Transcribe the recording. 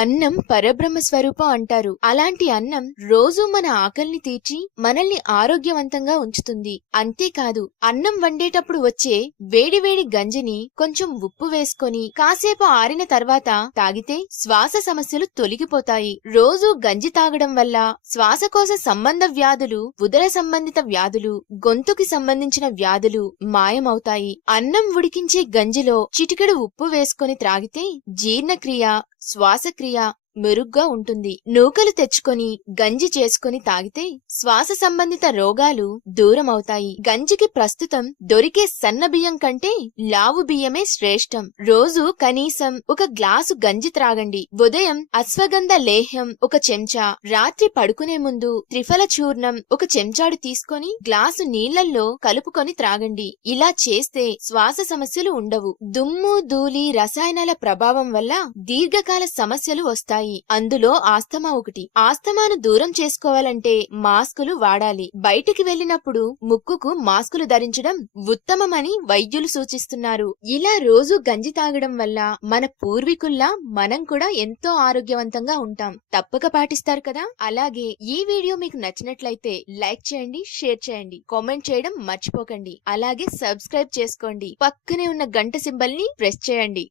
అన్నం పరబ్రహ్మ స్వరూపం అంటారు. అలాంటి అన్నం రోజు మన ఆకలిని తీర్చి మనల్ని ఆరోగ్యవంతంగా ఉంచుతుంది. అంతేకాదు అన్నం వండేటప్పుడు వచ్చే వేడివేడి గంజిని కొంచెం ఉప్పు వేసుకొని కాసేపు ఆరిన తర్వాత తాగితే శ్వాస సమస్యలు తొలగిపోతాయి. రోజు గంజి తాగడం వల్ల శ్వాసకోశ సంబంధ వ్యాధులు, ఉదర సంబంధిత వ్యాధులు, గొంతుకి సంబంధించిన వ్యాధులు మాయమవుతాయి. అన్నం ఉడికించే గంజిలో చిటికెడు ఉప్పు వేసుకొని త్రాగితే జీర్ణక్రియ, శ్వాసక్రియ మెరుగ్గా ఉంటుంది. నూకలు తెచ్చుకొని గంజి చేసుకుని తాగితే శ్వాస సంబంధిత రోగాలు దూరమవుతాయి. గంజికి ప్రస్తుతం దొరికే సన్న బియ్యం కంటే లావు బియ్యమే శ్రేష్టం. రోజు కనీసం ఒక గ్లాసు గంజి త్రాగండి. ఉదయం అశ్వగంధ లేహ్యం 1 చెంచా, రాత్రి పడుకునే ముందు త్రిఫల చూర్ణం 1 చెంచాడు తీసుకొని గ్లాసు నీళ్లల్లో కలుపుకొని త్రాగండి. ఇలా చేస్తే శ్వాస సమస్యలు ఉండవు. దుమ్ము, ధూళి, రసాయనాల ప్రభావం వల్ల దీర్ఘకాల సమస్యలు వస్తాయి. అందులో ఆస్తమా ఒకటి. ఆస్తమాను దూరం చేసుకోవాలంటే మాస్కులు వాడాలి. బయటికి వెళ్లినప్పుడు ముక్కుకు మాస్కులు ధరించడం ఉత్తమమని వైద్యులు సూచిస్తున్నారు. ఇలా రోజు గంజి తాగడం వల్ల మన పూర్వీకుల్లా మనం కూడా ఎంతో ఆరోగ్యవంతంగా ఉంటాం. తప్పక పాటిస్తారు కదా. అలాగే ఈ వీడియో మీకు నచ్చినట్లయితే లైక్ చేయండి, షేర్ చేయండి, కామెంట్ చేయడం మర్చిపోకండి. అలాగే సబ్స్క్రైబ్ చేసుకోండి. పక్కనే ఉన్న గంట సింబల్ ని ప్రెస్ చేయండి.